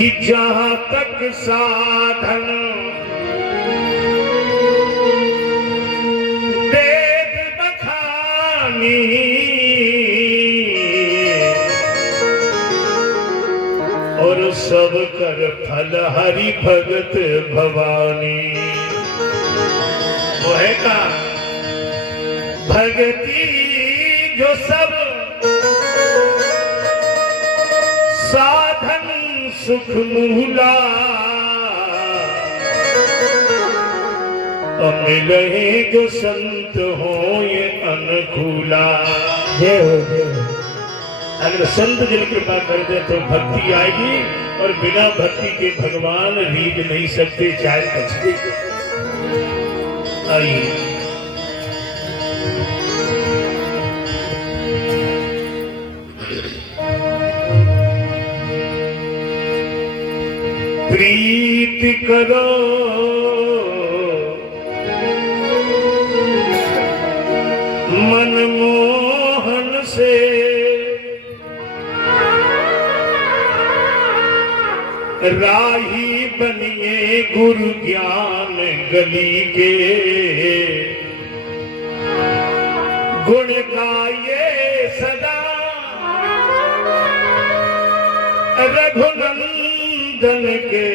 कि जहां तक साधन वेद बखानी, और सब कर फल हरि भगत भवानी। वो है का भगती जो सब साधन सुख मूला, मिले जो संत हो ये अनुकूला। अगर संत जिन कृपा कर दे तो भक्ति आएगी, और बिना भक्ति के भगवान रीझ नहीं सकते, चाहे कचरे। आइए प्रीति करो मनमोहन से, राही बनिए गुरु ज्ञान गली के, गुण गाइए सदा रघुनंदन के,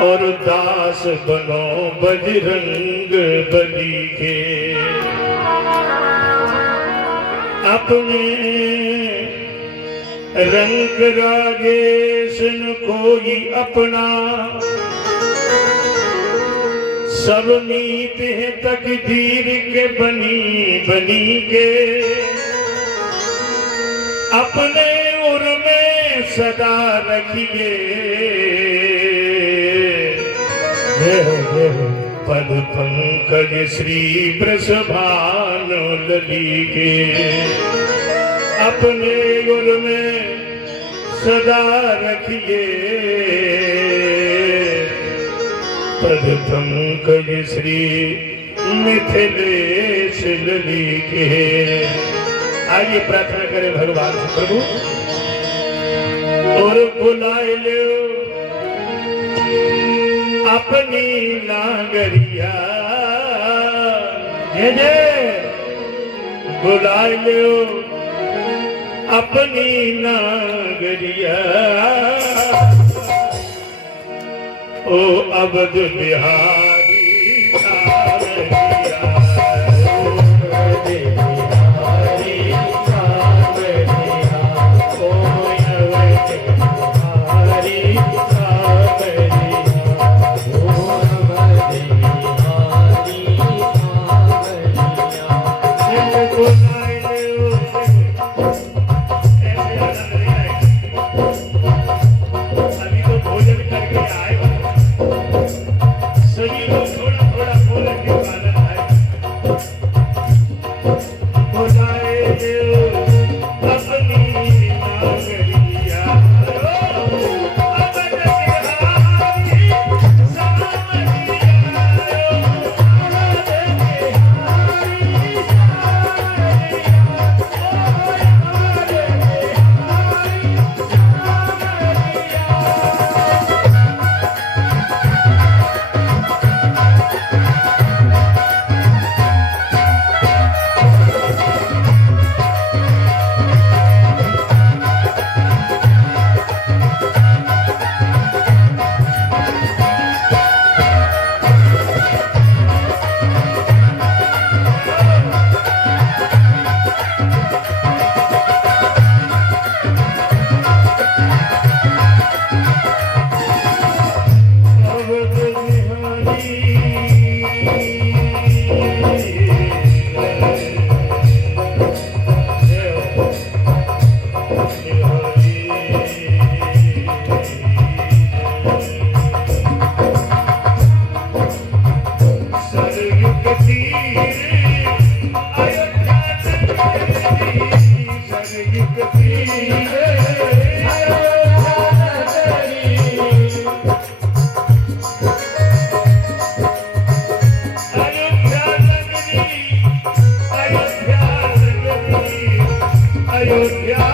और दास बनो बजरंग बली के। अपने रंग राजेश न कोई अपना, सब नीत है तकदीर के बनी बनी के, अपने उर में सदा रखिए पद पंकज श्री वृषभानु लली के। अपने उर में सदा रखिए पद पंकज श्री मिथिलेश लली के। आइए प्रार्थना करें भगवान से, प्रभु और बुलाए लो अपनी नागरिया, बुलाए लो अपनी नागरिया। ओ अवध बिहारी अयोध्या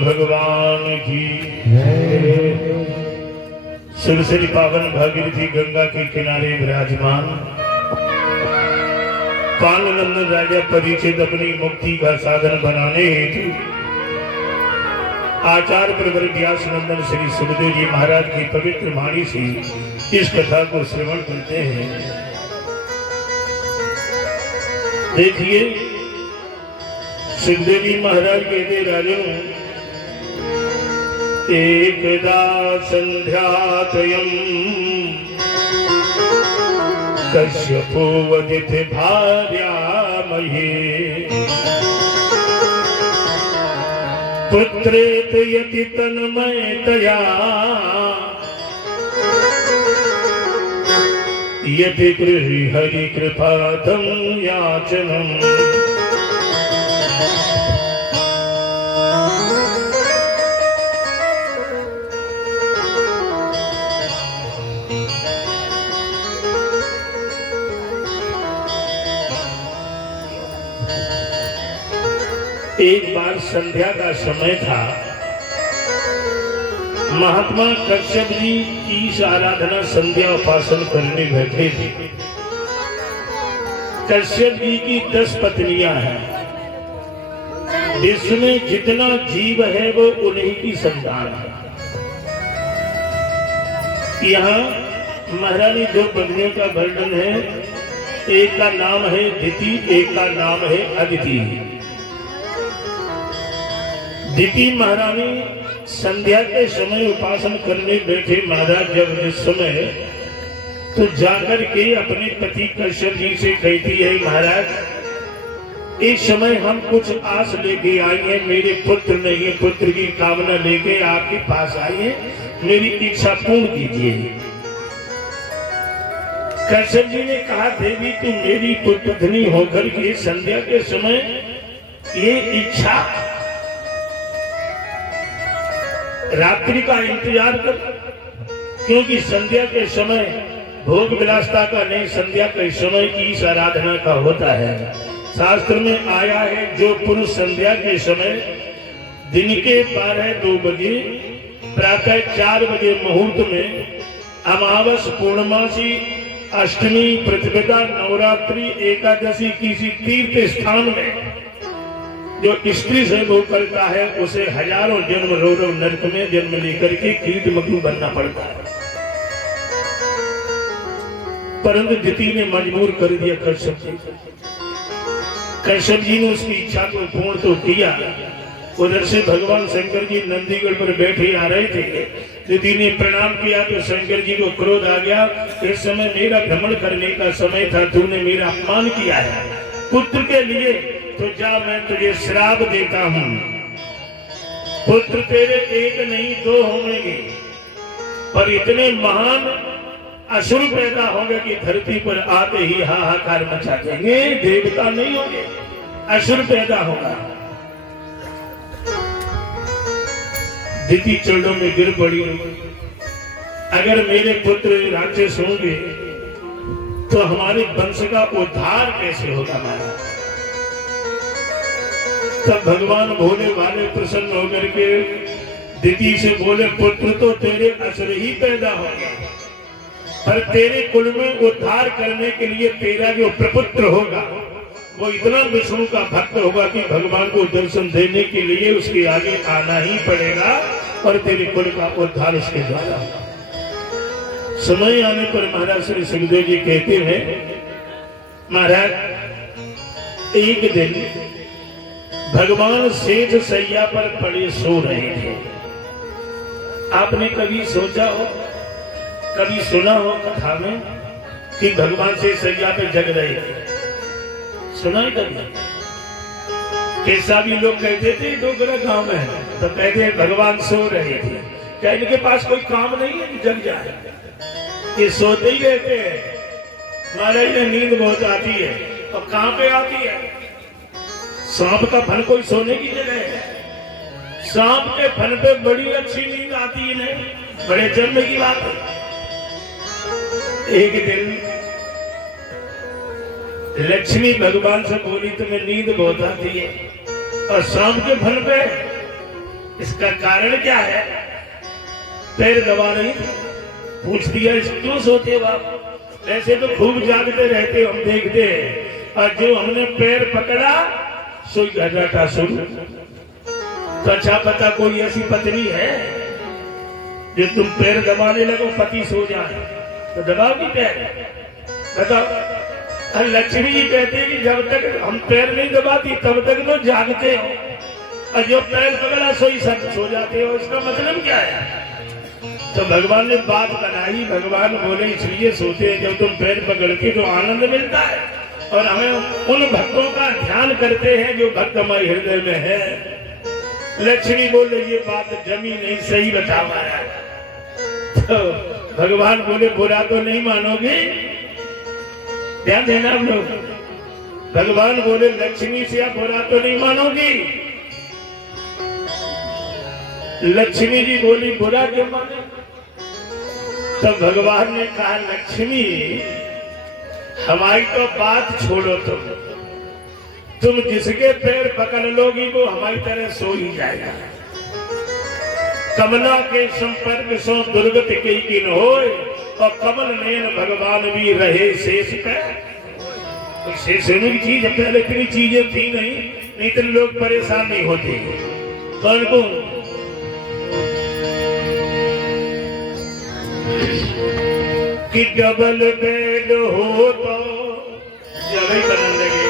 भगवान की सुरसरी पावन भागीरथी गंगा के किनारे विराजमान पांडुनंदन राजा परिचित अपनी मुक्ति का साधन बनाने हेतु आचार्य प्रवर व्यास नंदन श्री सुखदेव जी महाराज की पवित्र वाणी से इस कथा को श्रवण करते हैं। देखिए सुखदेव जी महाराज कहते राजन एकदा संध्यातयम् कश्यपो वदित भार्यामहे पुत्रेत यति तन्मयतया यति गृहि हरि कृपादं याचनम्। एक बार संध्या का समय था। महात्मा कश्यप जी की आराधना संध्या उपासन करने बैठे थे। कश्यप जी की 10 पत्नियां हैं। इसमें जितना जीव है वो उन्हीं की संतान है। यहाँ महारानी 2 पत्नियों का वर्णन है। एक का नाम है दिति, एक का नाम है अदिति। दिति महारानी संध्या के समय उपासन करने बैठे महाराज जब जिस समय तो जाकर के अपने पति कश्यप जी से कहती है, महाराज इस समय हम कुछ आस लेके आई हैं, मेरे पुत्र नहीं है, पुत्र की कामना लेके आपके पास आई है, मेरी इच्छा पूर्ण कीजिए। कश्यप जी ने कहा, देवी तुम मेरी पुत्रधनी होकर के संध्या के समय ये इच्छा रात्रि का इंतजार कर, क्योंकि संध्या के समय भोग विलासता का नहीं, संध्या के समय ईश आराधना का होता है। शास्त्र में आया है जो पुरुष संध्या के समय दिन के 12-2 बजे प्रातः 4 बजे मुहूर्त में अमावस पूर्णमासी अष्टमी, प्रतिपदा, नवरात्रि, एकादशी किसी तीर्थ स्थान में जो स्त्री से वो करता है उसे हजारों जन्म रौरव नरक में जन्म लेकर के कीट मकरू बनना पड़ता है। परंतु दिति ने मजबूर कर दिया कश्यप जी। कश्यप जी ने उसकी इच्छा को पूर्ण तो किया। उधर से भगवान शंकर जी नंदीगढ़ पर बैठे आ रहे थे। दिति ने प्रणाम किया तो शंकर जी को क्रोध आ गया, इस समय मेरा भ्रमण करने का समय था, तूने मेरा अपमान किया है। पुत्र के लिए तो जा, मैं तुझे श्राप देता हूं। पुत्र तेरे एक नहीं दो होंगे, पर इतने महान असुर पैदा होंगे कि धरती पर आते ही हाहाकार मचा देंगे। देवता नहीं होंगे, असुर पैदा होगा। दिति चरणों में गिर पड़ी, अगर मेरे पुत्र राक्षस होंगे तो हमारे वंश का उद्धार कैसे होगा महाराज। तब भगवान भोले वाले प्रसन्न होकर के दिति से बोले, पुत्र तो तेरे असुर ही पैदा होंगे, पर तेरे कुल में उद्धार करने के लिए तेरा जो प्रपुत्र होगा वो इतना विष्णु का भक्त होगा कि भगवान को दर्शन देने के लिए उसके आगे आना ही पड़ेगा और तेरे कुल का उद्धार उसके द्वारा होगा। समय आने पर महाराज श्री सुखदेव जी कहते हैं, महाराज एक दिन भगवान शेष सैया पर पड़े सो रहे थे। आपने कभी सोचा हो, कभी सुना हो कथा में कि भगवान शेष सैया पे जग रहे थे? सुना है कभी? कैसा भी लोग कहते थे डोगरा गांव में तो कहते हैं भगवान सो रहे थे, क्या इनके पास कोई काम नहीं है कि जग जाए? ये सोते ही रहते हैं। महाराज ने नींद बहुत आती है, और कहां पे आती है? सांप का फन कोई सोने की जगह है? सांप के फन पे बड़ी अच्छी नींद आती है, नहीं बड़े जन्म की बात है। एक दिन लक्ष्मी भगवान से बोली, तुम्हें नींद बहुत आती है और शाम के फल पे, इसका कारण क्या है? पैर दबा रही थी। पूछ दिया, क्यों सोते हो आप? ऐसे तो खूब जागते रहते, हम देखते हैं, और जो हमने पैर पकड़ा सोई घटाटा शुरू। तो अच्छा पता कोई ऐसी पत्नी है जो तुम पैर दबाने लगो पति सो जाए तो दबाओगी पैर? बताओ। लक्ष्मी जी कहते हैं कि जब तक हम पैर नहीं दबाती तब तक तो जागते हो, और जो पैर पकड़ा सोई सब सो जाते हो। इसका मतलब क्या है? तो भगवान ने बात बनाई। भगवान बोले, इसलिए सोते हैं जब तुम पैर पकड़ते तो आनंद मिलता है, और हमें उन भक्तों का ध्यान करते हैं जो भक्त हमारे हृदय में है। लक्ष्मी बोले, ये बात जमी नहीं, सही बता है। तो भगवान बोले, बुरा तो नहीं मानोगे? ध्यान देना आप लोग। भगवान बोले, लक्ष्मी से आप बुरा तो नहीं मानोगी? लक्ष्मी जी बोली, बुरा क्यों माने? तब भगवान ने कहा, लक्ष्मी हमारी तो बात छोड़ो, तुम जिसके पैर पकड़ लोगी वो हमारी तरह सो ही जाएगा। कमला के संपर्क सो दुर्गति के किन होए, और कमल नयन भगवान भी रहे शेष पे। शेष होने की चीज पहले इतनी चीजें थी नहीं इतने लोग परेशान नहीं होते। कौन को कि डबल बेड हो तो जब ही बनने लगे,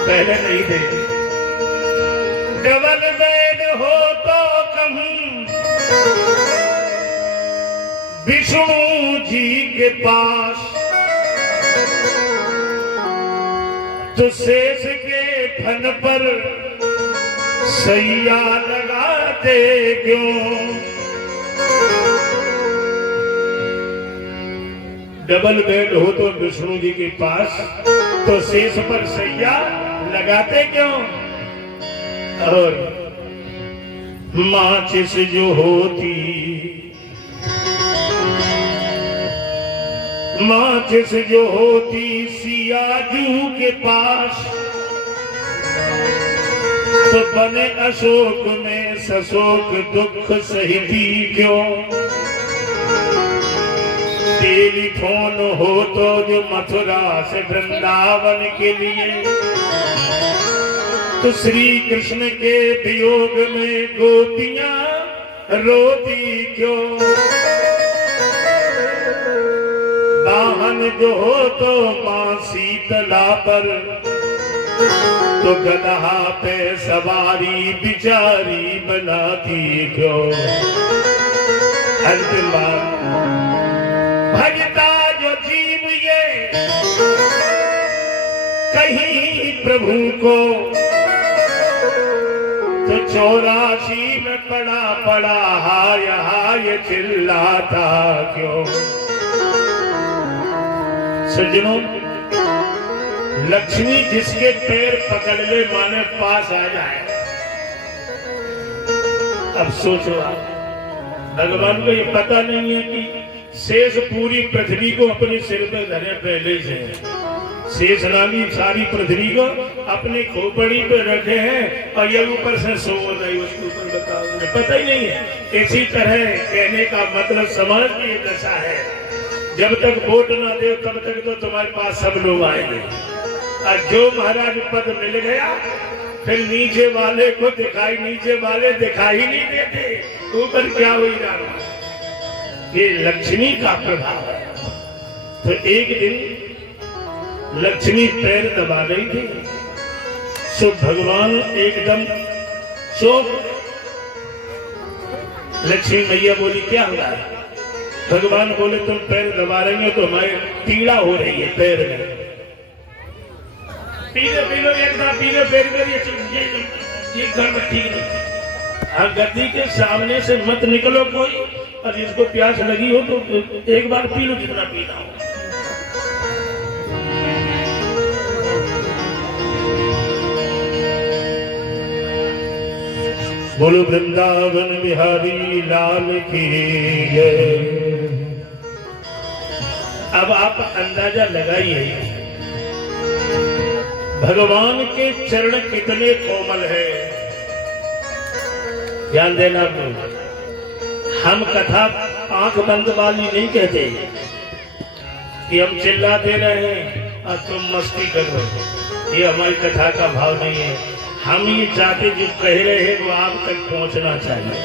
पहले नहीं थे। डबल बेड हो तो कहूं विष्णु जी के पास, तो शेष के फन पर सैया लगाते क्यों? डबल बेड हो तो विष्णु जी के पास, तो शेष पर सैया लगाते क्यों? और माचिस जो होती, माचिस जो होती सियाजू के पास, तो बने अशोक में सशोक दुख सहिती क्यों? टेलीफोन हो तो जो मथुरा से वृंदावन के लिए, तो श्री कृष्ण के वियोग में गोपियां रोती क्यों। वाहन जो हो तो मां शीतला पर, तो गदहा पे सवारी बिचारी बनाती क्यों। अंतिम बात, भजता जो जीव ये कहीं प्रभु को, तो 84 में पड़ा पड़ा हाय हाय चिल्लाता क्यों। सज्जनों, लक्ष्मी जिसके पैर पकड़ ले माने पास आ जाए। अब सोचो आप, भगवान को ये पता नहीं है कि शेष पूरी पृथ्वी को अपने सिर पे धरे पहले से। शेष नामी सारी पृथ्वी को अपनी खोपड़ी पे रखे हैं और ये ऊपर से सो रही, उसके ऊपर बताओ, पता ही नहीं है। इसी तरह कहने का मतलब समाज की दशा है, जब तक वोट ना दे तब तक तो तुम्हारे पास सब लोग आएंगे, और जो महाराज पद मिल गया फिर नीचे वाले को दिखाई, नीचे वाले दिखाई नहीं देते, ऊपर क्या हो रहा। ये लक्ष्मी का प्रभाव है। तो एक दिन लक्ष्मी पैर दबा रही थी, सो भगवान एकदम चौंक। लक्ष्मी मैया बोली क्या हुआ है। भगवान बोले तुम पैर दबा रही हो तो हमारे पीड़ा हो रही है पैर में। पीले पीलो एकदम पीले पैर में, ये घर में ठीक नहीं। गद्दी के सामने से मत निकलो कोई, और जिसको प्यास लगी हो तो एक बार पी लो जितना पीना हो। बोलो वृंदावन बिहारी लाल की जय। अब आप अंदाजा लगाइए भगवान के चरण कितने कोमल है। ध्यान देना, हम कथा आंख बंद वाली नहीं कहते कि हम चिल्लाते रहे और तुम मस्ती करो, ये हमारी कथा का भाव नहीं है। हम ये चाहते जो कह रहे हैं वो आप तक पहुंचना चाहिए।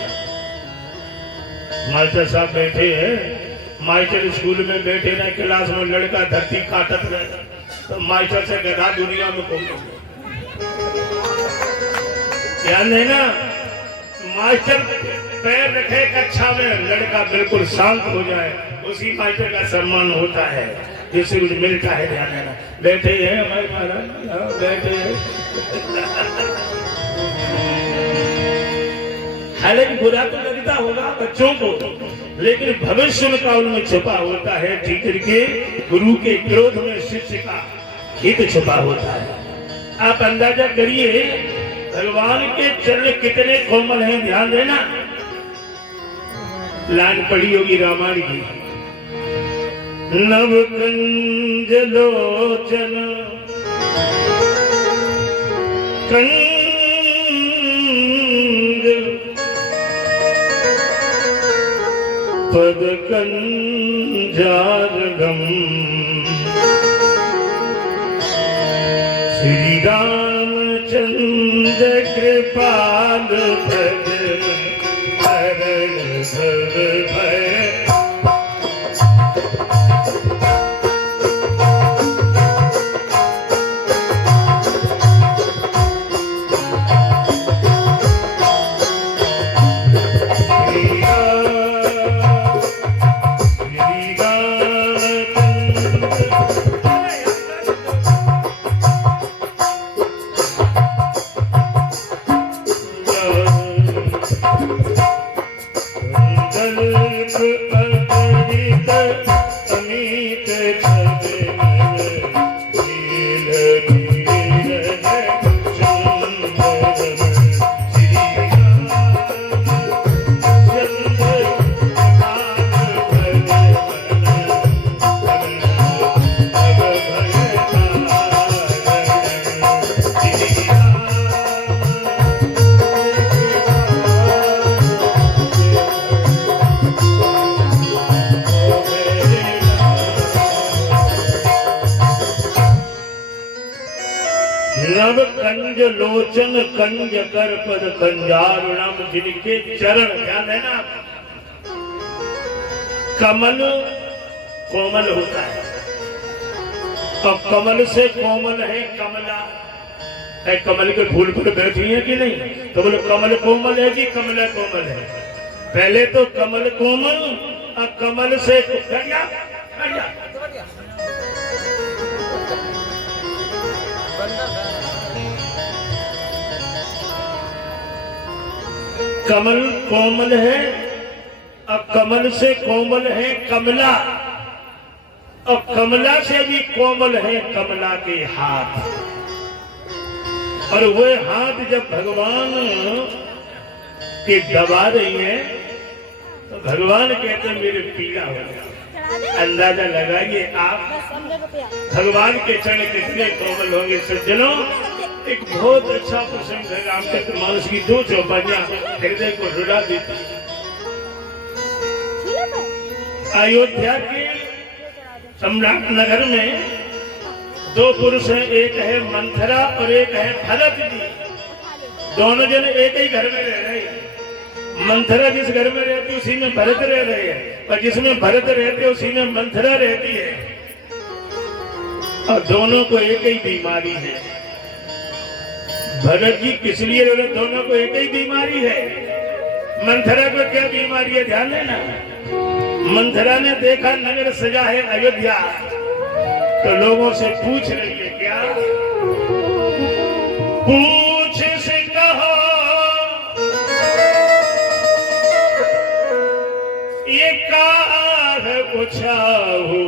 मास्टर साहब बैठे हैं, मास्टर स्कूल में बैठे ना, क्लास में लड़का धरती काटत रहे, तो मास्टर से गधा दुनिया में कौन। ध्यान है ना, मास्टर पैर रखे कक्षा में, लड़का बिल्कुल शांत हो जाए, उसी मास्टर का सम्मान होता है, जिससे कुछ मिलता है। ध्यान है ना, बैठे हैं हमारे महाराज, बैठे हैं। हालांकि बुरा तो लगता होगा बच्चों को, लेकिन भविष्य में का उनमें छुपा होता है। टीचर के गुरु के क्रोध में शिष्य का हित छुपा होता है। आप अंदाजा करिए भगवान के चरण कितने कोमल हैं। ध्यान देना, लाइन पड़ी होगी रामायण की। नव कंज लोचन कंज पद कंजारगम श्री रामचंद्र कृपाल भज हरण भव भय। लोचन कंज कर पद कंजारुणम, जिनके चरण, ध्यान है ना, कमल कोमल होता है और कमल से कोमल है कमला है। कमल के फूल पर बैठी है कि नहीं? तो बोलो कमल कोमल है कि कमला कोमल है? पहले तो कमल कोमल और कमल से कमल कोमल है और कमल से कोमल है कमला, और कमला से भी कोमल है कमला के हाथ। और वो हाथ जब भगवान के दबा रही है तो भगवान कहते हैं मेरे पीड़ा हो गया। अंदाजा लगाइए आप भगवान के चरण कितने कोमल होंगे सज्जनों। एक बहुत अच्छा प्रसंग है रामचरित मानस की, दो चौपाइयां हृदय को रुला देती। अयोध्या के सम्राट नगर में दो पुरुष हैं, एक है मंथरा और एक है भरत जी। दोनों जन एक ही घर में रह रहे हैं। मंथरा जिस घर में रहती उसी में भरत रह रहे हैं, और जिसमें भरत रहते उसी में मंथरा रहती है, और दोनों को एक ही बीमारी है। भरत जी किस लिए रह रहे? दोनों को एक ही बीमारी है। मंथरा को क्या बीमारी है ध्यान देना। मंथरा ने देखा नगर सजा है अयोध्या, तो लोगों से पूछ रही है क्या? पूछ से कहो ये कार उछाओ,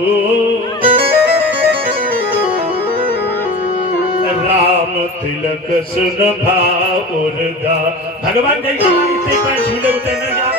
राम तिलक सुन भाउरदा। भगवान जय छूटे उते न जा